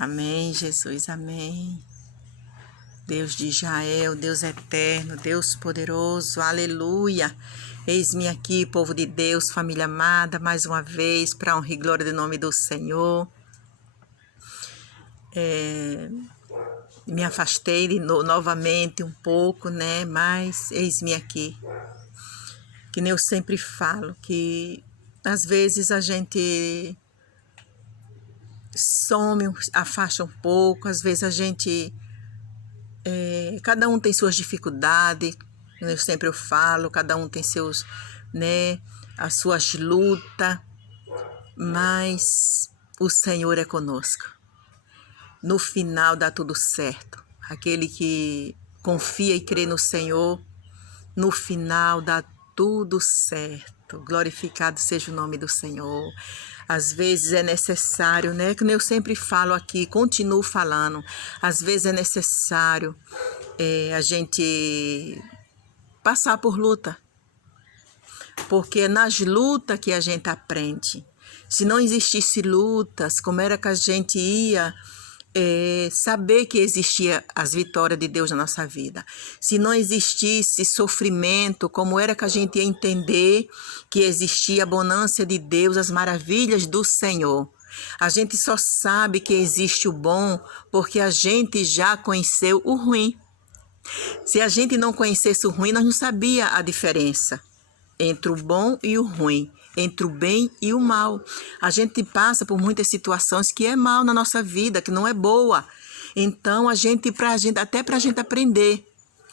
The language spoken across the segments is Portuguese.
Amém, Jesus, amém. Deus de Israel, Deus eterno, Deus poderoso, aleluia. Eis-me aqui, povo de Deus, família amada, mais uma vez, para honra e glória do nome do Senhor. Me afastei novamente um pouco, né? Mas eis-me aqui. Que nem eu sempre falo, que às vezes a gente some, afasta um pouco, às vezes a gente... cada um tem suas dificuldades, eu sempre falo, cada um tem seus, né, as suas lutas, mas o Senhor é conosco. No final dá tudo certo. Aquele que confia e crê no Senhor, no final dá tudo certo. Glorificado seja o nome do Senhor. Às vezes é necessário, né? Como eu sempre falo aqui, continuo falando. Às vezes é necessário a gente passar por luta. Porque é nas lutas que a gente aprende. Se não existisse lutas, como era que a gente ia saber que existia as vitórias de Deus na nossa vida? Se não existisse sofrimento, como era que a gente ia entender que existia a bonança de Deus, as maravilhas do Senhor? A gente só sabe que existe o bom porque a gente já conheceu o ruim. Se a gente não conhecesse o ruim, nós não sabíamos a diferença entre o bom e o ruim, entre o bem e o mal. A gente passa por muitas situações que é mal na nossa vida, que não é boa. Então, até para a gente aprender.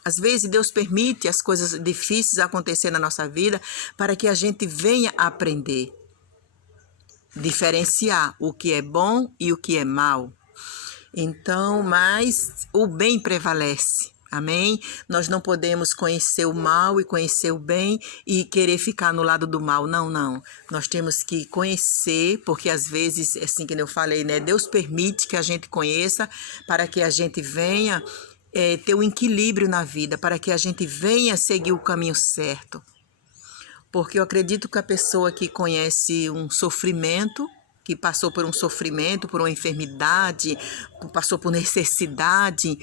Às vezes, Deus permite as coisas difíceis acontecer na nossa vida para que a gente venha aprender. Diferenciar o que é bom e o que é mal. Então, mas o bem prevalece. Amém? Nós não podemos conhecer o mal e conhecer o bem e querer ficar no lado do mal. Não, não. Nós temos que conhecer, porque às vezes, assim que eu falei, né? Deus permite que a gente conheça para que a gente venha ter um equilíbrio na vida, para que a gente venha seguir o caminho certo. Porque eu acredito que a pessoa que conhece um sofrimento, que passou por um sofrimento, por uma enfermidade, passou por necessidade,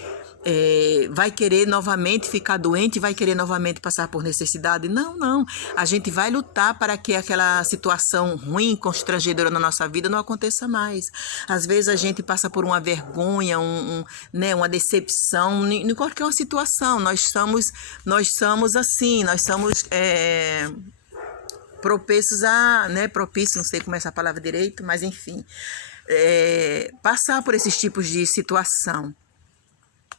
vai querer novamente ficar doente, vai querer novamente passar por necessidade? Não, não. A gente vai lutar para que aquela situação ruim, constrangedora na nossa vida não aconteça mais. Às vezes a gente passa por uma vergonha, né, uma decepção, em qualquer situação. Nós somos assim, nós somos... propícios propício, não sei como é essa palavra direito, mas enfim, passar por esses tipos de situação.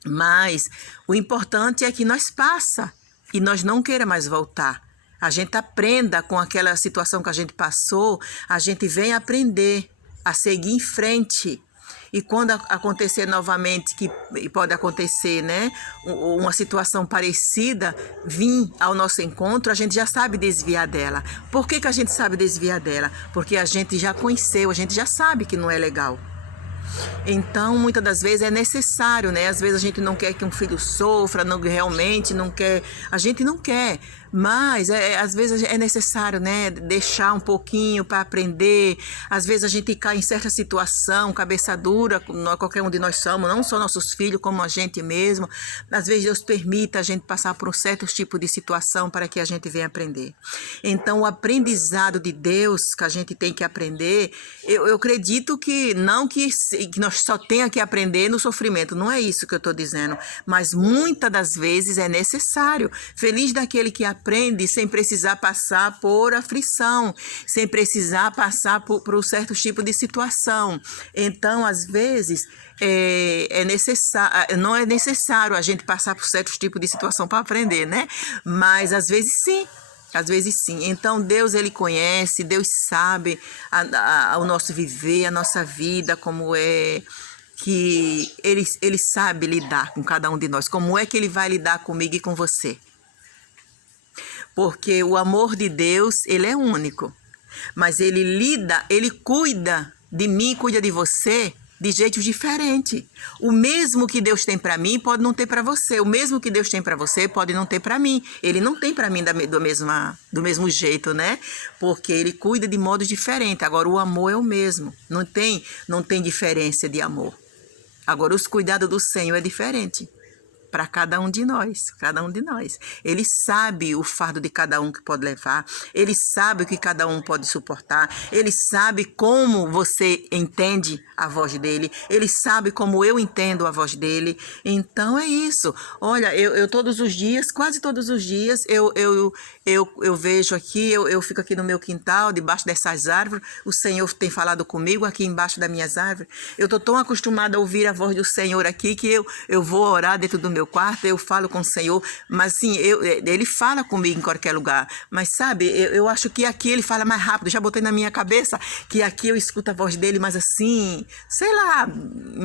Mas o importante é que nós passa e nós não queira mais voltar. A gente aprenda com aquela situação que a gente passou, a gente vem aprender a seguir em frente. E quando acontecer novamente, que pode acontecer, né, uma situação parecida, vir ao nosso encontro, a gente já sabe desviar dela. Por que a gente sabe desviar dela? Porque a gente já conheceu, a gente já sabe que não é legal. Então, muitas das vezes é necessário, né? Às vezes a gente não quer que um filho sofra, realmente não quer, a gente não quer, mas às vezes é necessário, né? Deixar um pouquinho para aprender. Às vezes a gente cai em certa situação, cabeça dura, qualquer um de nós somos, não só nossos filhos, como a gente mesmo. Às vezes Deus permite a gente passar por um certo tipo de situação para que a gente venha aprender. Então, o aprendizado de Deus que a gente tem que aprender, eu acredito que não que nós só tenha que aprender no sofrimento, não é isso que eu estou dizendo, mas muitas das vezes é necessário. Feliz daquele que aprende sem precisar passar por aflição, sem precisar passar por um certo tipo de situação. Então, às vezes, não é necessário a gente passar por certos tipos de situação para aprender, né? Mas às vezes sim. Às vezes sim. Então Deus, Ele conhece, Deus sabe o nosso viver, a nossa vida, como é que Ele sabe lidar com cada um de nós. Como é que Ele vai lidar comigo e com você? Porque o amor de Deus, Ele é único. Mas Ele cuida de mim, cuida de você de jeitos diferentes. O mesmo que Deus tem para mim pode não ter para você. O mesmo que Deus tem para você pode não ter para mim. Ele não tem para mim do mesmo jeito, né? Porque Ele cuida de modo diferente. Agora, o amor é o mesmo. Não tem diferença de amor. Agora, os cuidados do Senhor é diferente para cada um de nós, cada um de nós. Ele sabe o fardo de cada um que pode levar, ele sabe o que cada um pode suportar, ele sabe como você entende a voz dele, ele sabe como eu entendo a voz dele. Então é isso. Olha, eu todos os dias, quase todos os dias, eu vejo aqui, eu fico aqui no meu quintal, debaixo dessas árvores, o Senhor tem falado comigo aqui embaixo das minhas árvores. Eu estou tão acostumada a ouvir a voz do Senhor aqui que eu vou orar dentro do meu quarto, eu falo com o Senhor, mas assim, ele fala comigo em qualquer lugar, mas sabe, eu acho que aqui ele fala mais rápido, já botei na minha cabeça que aqui eu escuto a voz dele, mas assim, sei lá,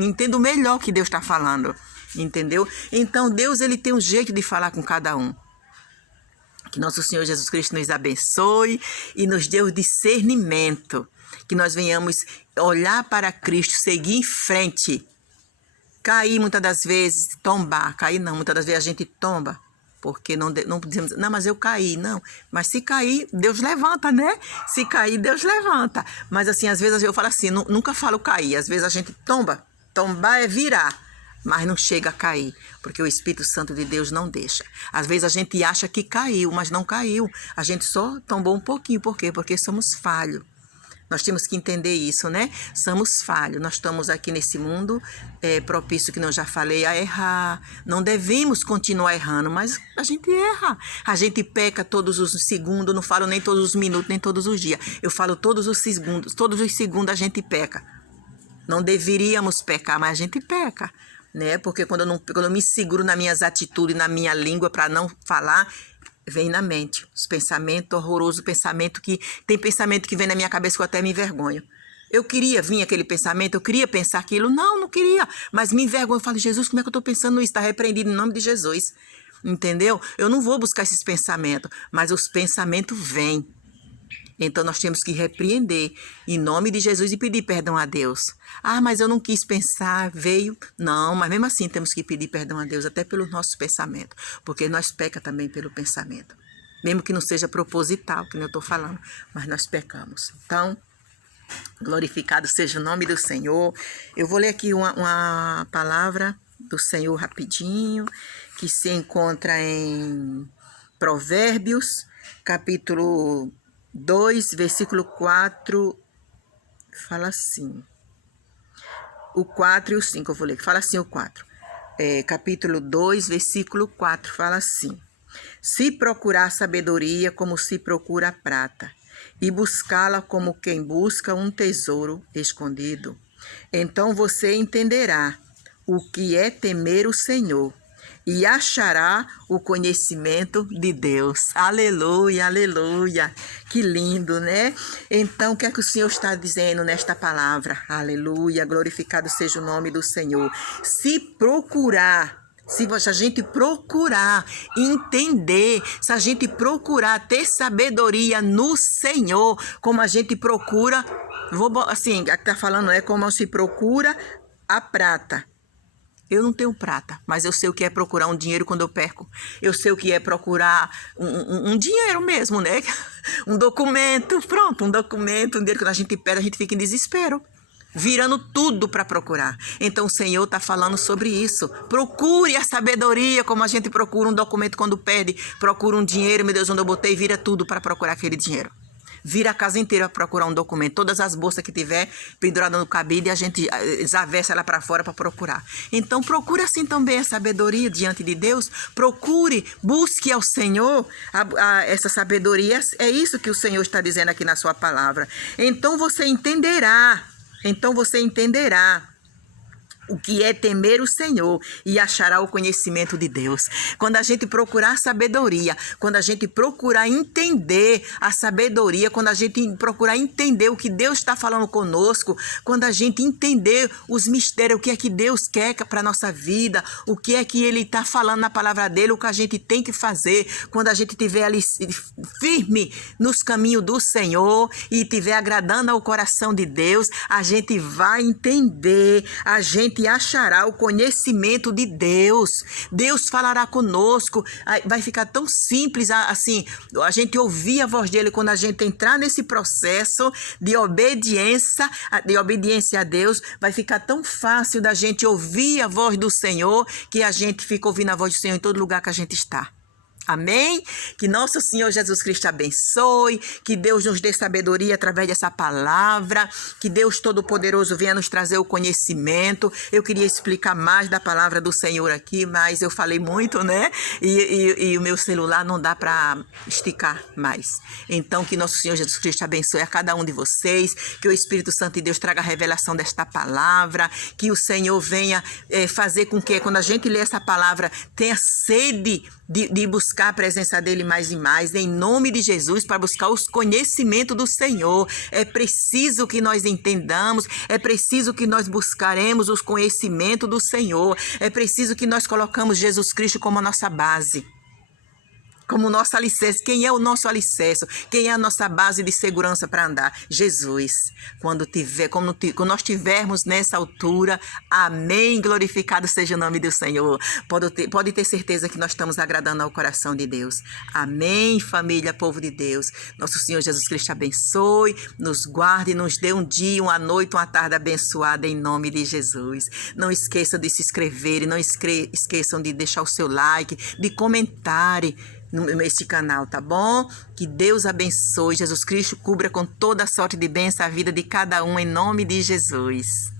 entendo melhor o que Deus está falando, entendeu? Então Deus, ele tem um jeito de falar com cada um. Que nosso Senhor Jesus Cristo nos abençoe e nos dê o discernimento, que nós venhamos olhar para Cristo, seguir em frente. Cair muitas das vezes, tombar. Cair não, muitas das vezes a gente tomba, porque não dizemos, não, mas eu caí, não. Mas se cair, Deus levanta, né? Se cair, Deus levanta. Mas assim, às vezes eu falo assim, nunca falo cair, às vezes a gente tomba. Tombar é virar, mas não chega a cair, porque o Espírito Santo de Deus não deixa. Às vezes a gente acha que caiu, mas não caiu. A gente só tombou um pouquinho, por quê? Porque somos falhos. Nós temos que entender isso, né? Somos falhos. Nós estamos aqui nesse mundo propício, que eu já falei, a errar. Não devemos continuar errando, mas a gente erra. A gente peca todos os segundos, não falo nem todos os minutos, nem todos os dias. Eu falo todos os segundos. Todos os segundos a gente peca. Não deveríamos pecar, mas a gente peca, né? Porque quando eu me seguro nas minhas atitudes, na minha língua, para não falar, vem na mente os pensamentos horrorosos, tem pensamento que vem na minha cabeça que eu até me envergonho. Eu queria vir aquele pensamento, eu queria pensar aquilo, não queria, mas me envergonho. Eu falo, Jesus, como é que eu estou pensando isso? Está repreendido em nome de Jesus, entendeu? Eu não vou buscar esses pensamentos, mas os pensamentos vêm. Então nós temos que repreender em nome de Jesus e pedir perdão a Deus. Ah, mas eu não quis pensar, veio. Não, mas mesmo assim temos que pedir perdão a Deus, até pelos nossos pensamentos, porque nós pecamos também pelo pensamento. Mesmo que não seja proposital, que eu estou falando, mas nós pecamos. Então, glorificado seja o nome do Senhor. Eu vou ler aqui uma palavra do Senhor rapidinho, que se encontra em Provérbios, capítulo 2, versículo 4, fala assim. O 4 e o 5 eu vou ler, fala assim o 4. Capítulo 2, versículo 4, fala assim. Se procurar sabedoria como se procura a prata, e buscá-la como quem busca um tesouro escondido, então você entenderá o que é temer o Senhor, e achará o conhecimento de Deus. Aleluia, aleluia. Que lindo, né? Então, o que é que o Senhor está dizendo nesta palavra? Aleluia, glorificado seja o nome do Senhor. Se a gente procurar entender, se a gente procurar ter sabedoria no Senhor, como a gente procura, assim, aqui está falando, como se procura a prata. Eu não tenho prata, mas eu sei o que é procurar um dinheiro quando eu perco. Eu sei o que é procurar um dinheiro mesmo, né? Um documento, pronto, um dinheiro que a gente perde, a gente fica em desespero, virando tudo para procurar. Então o Senhor está falando sobre isso. Procure a sabedoria, como a gente procura um documento quando perde, procura um dinheiro, meu Deus, onde eu botei, vira tudo para procurar aquele dinheiro. Vira a casa inteira para procurar um documento. Todas as bolsas que tiver pendurada no cabide, a gente desavessa ela para fora para procurar. Então, procure assim também a sabedoria diante de Deus. Procure, busque ao Senhor essa sabedoria. É isso que o Senhor está dizendo aqui na sua palavra. Então, você entenderá o que é temer o Senhor e achará o conhecimento de Deus. Quando a gente procurar sabedoria, quando a gente procurar entender a sabedoria, quando a gente procurar entender o que Deus está falando conosco, quando a gente entender os mistérios, o que é que Deus quer para a nossa vida, o que é que Ele está falando na palavra dEle, o que a gente tem que fazer, quando a gente estiver ali firme nos caminhos do Senhor e estiver agradando ao coração de Deus, a gente vai entender, a gente gente achará o conhecimento de Deus. Deus falará conosco. Vai ficar tão simples assim, a gente ouvir a voz dele quando a gente entrar nesse processo de obediência a Deus. Vai ficar tão fácil da gente ouvir a voz do Senhor, que a gente fica ouvindo a voz do Senhor em todo lugar que a gente está. Amém? Que nosso Senhor Jesus Cristo abençoe, que Deus nos dê sabedoria através dessa palavra, que Deus Todo-Poderoso venha nos trazer o conhecimento. Eu queria explicar mais da palavra do Senhor aqui, mas eu falei muito, né? E o meu celular não dá para esticar mais. Então, que nosso Senhor Jesus Cristo abençoe a cada um de vocês, que o Espírito Santo de Deus traga a revelação desta palavra, que o Senhor venha fazer com que, quando a gente lê essa palavra, tenha sede de buscar a presença dele mais e mais, em nome de Jesus, para buscar os conhecimentos do Senhor. É preciso que nós entendamos, é preciso que nós buscaremos os conhecimentos do Senhor, é preciso que nós colocamos Jesus Cristo como a nossa base, como o nosso alicerce. Quem é o nosso alicerce? Quem é a nossa base de segurança para andar? Jesus. Quando nós tivermos nessa altura, amém, glorificado seja o nome do Senhor. Pode ter certeza que nós estamos agradando ao coração de Deus. Amém, família, povo de Deus. Nosso Senhor Jesus Cristo abençoe, nos guarde, nos dê um dia, uma noite, uma tarde abençoada em nome de Jesus. Não esqueçam de se inscreverem, não esqueçam de deixar o seu like, de comentarem neste canal, tá bom? Que Deus abençoe, Jesus Cristo cubra com toda a sorte de bênção a vida de cada um, em nome de Jesus.